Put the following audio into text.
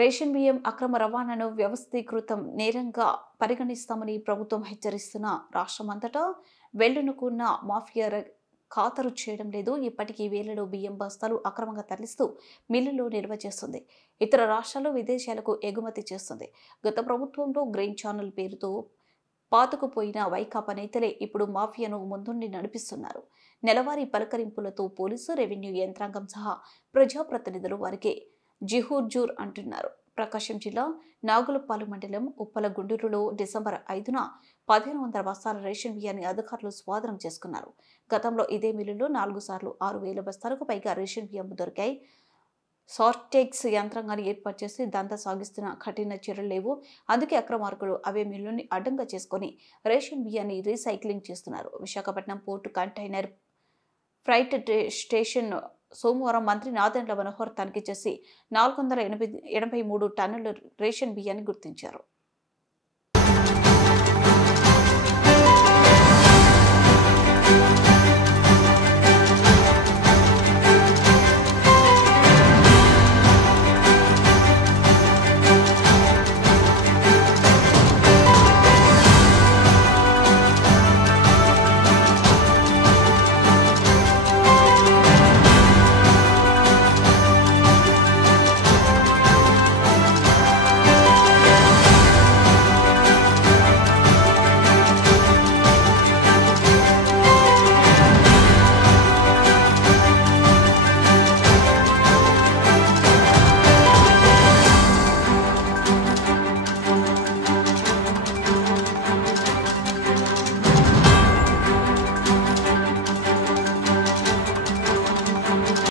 Ration బియ్యం అక్రమ రవాణాను వ్యవస్థీకృతం నేరంగా పరిగణిస్తామని ప్రభుత్వం హెచ్చరిస్తున్న రాష్ట్రమంతటా వెళ్లునుకున్న మాఫియా ఖాతరు చేయడం లేదు. ఇప్పటికీ వేలలో బియ్యం బస్తాలు అక్రమంగా తరలిస్తూ మిల్లులో నిల్వ చేస్తుంది. ఇతర రాష్ట్రాలు విదేశాలకు ఎగుమతి చేస్తుంది. గత ప్రభుత్వంలో గ్రీన్ ఛానల్ పేరుతో పాతుకుపోయిన వైకాపా నేతలే ఇప్పుడు మాఫియాను ముందుండి నడిపిస్తున్నారు. నెలవారీ పలకరింపులతో పోలీసు, రెవెన్యూ యంత్రాంగం సహా ప్రజాప్రతినిధులు వారికి జిహుర్జూర్ అంటున్నారు. ప్రకాశం జిల్లా నాగులపాలు మండలం ఉప్పలగుండూరులో డిసెంబర్ 5న 1500 బస్తాల రేషన్ బియ్యాన్ని అధికారులు స్వాధీనం చేసుకున్నారు. గతంలో ఇదే మిల్లులో 4 సార్లు 6000 బస్తాలకు పైగా రేషన్ బియ్యం దొరికాయి. సార్టెక్స్ యంత్రాంగాన్ని ఏర్పాటు చేసి దందా సాగిస్తున్న కఠిన చర్యలు లేవు. అందుకే అక్రమార్కులు అవే మిల్లుని అడ్డంగా చేసుకుని రేషన్ బియ్యాన్ని రీసైక్లింగ్ చేస్తున్నారు. Visakhapatnam port container freight station సోమవారం మంత్రి నాదెండ్ల మనోహర్ తనిఖీ చేసి 483 టన్నుల రేషన్ బియ్యాన్ని గుర్తించారు.